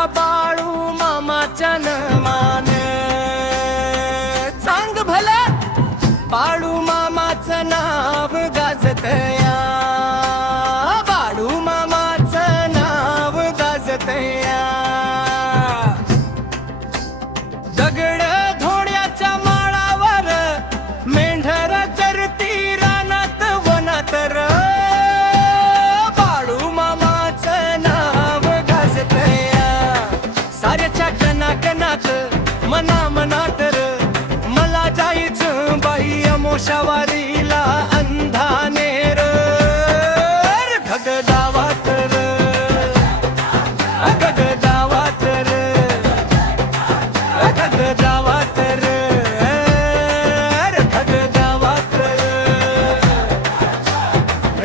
माझ्या बाळू मामाच्या मान चांग भला बाळू मामाचं नाव गाजतया, बाळू मामाचं नाव गाजतया. दगड धोड्याच्या माळावर मेंढर चरती रानात वनात र, बाळू मामाचं नाव गाजतया. साऱ्याच्या कणाकणात मना मनात र, मला जायचं बाई अमोशावारीला अंधानेर गगदावात र, गगदावात र, गगदावात र, गगदावात र.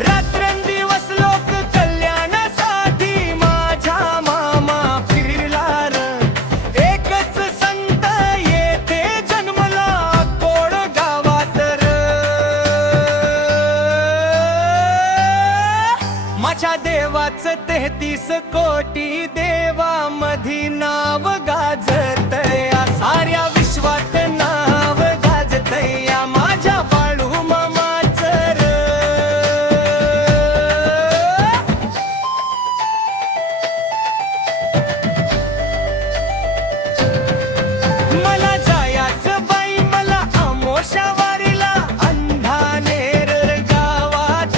रात्रंदिवस लोक कल्याणासाठी माझ्या मामा फिरला र. एकच संत येथे जन्मला कोड गावात र. माझ्या देवाचं 33 कोटी देवामधी नाव गाजतया, साऱ्या विश्वात नाव गाजतया माझ्या बाळू मामाचं र. मला जायाचं बाई मला अमोशावारीला अंधानेर गावात.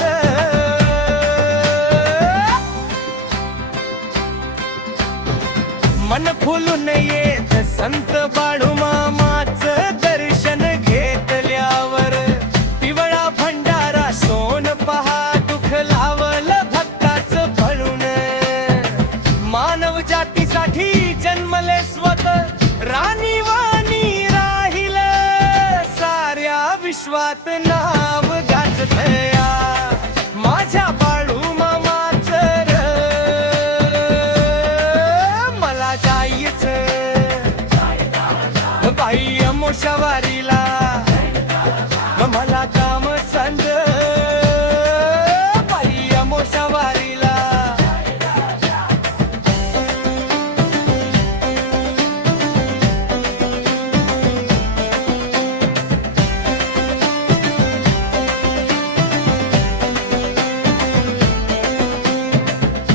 मन फुलून येत संत बाळू मामाचं दर्शन घेतल्यावर, पिवळा भंडारा सोन पहा दुःख लावलं भक्ताचं फळून. मानव जातीसाठी जन्मले स्वत राणी वाणी राहिल, साऱ्या विश्वात नाव गाजतया माझ्या बाळू मामाचं र. मला जायचं बाई अमोशावारीला, मला काम सांग बाई अमोशावारीला.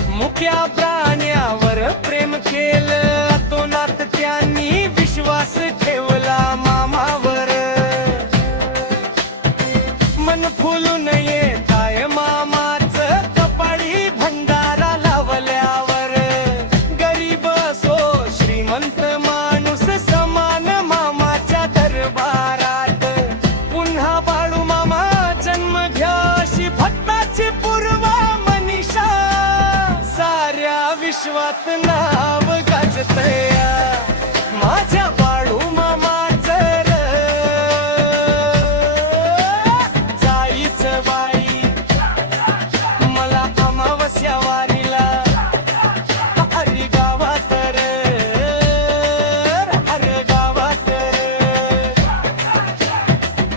मुक्या प्राण्यावर प्रेम केलं अतोनात, त्यांनी विश्वास ठेवला मामावर. मन फुलून येताय मामाचं कपाळी भंडारा लावल्यावर. गरीब असो श्रीमंत माणूस समान मामाच्या दरबारात. पुन्हा बाळू मामा जन्म घ्या अशी भक्ताची पूर्वा मनीषा, साऱ्या विश्वात नाव गाजतया माझ्या बाळू मामाचं र. जायचं बाई मला अमावस्या वारीला, अरे गावात र, अरे गावात र.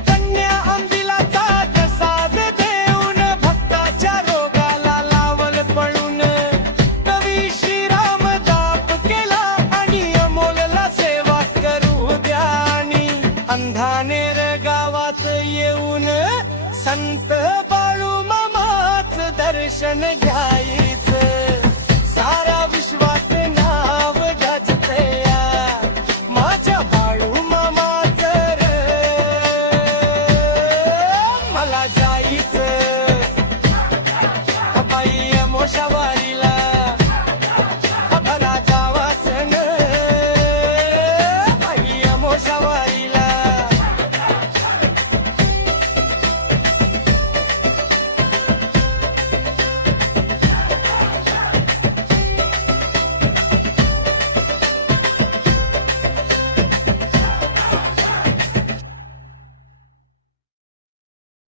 कन्या अंबिला जात साध देऊन भक्ताच्या रोगाला लावल पळून. कवी श्रीराम दाप केला आणि अमोलला सेवा करू द्या. आणि अंधानेर गावात येऊन संत बाळू मामाच दर्शन घ्याय.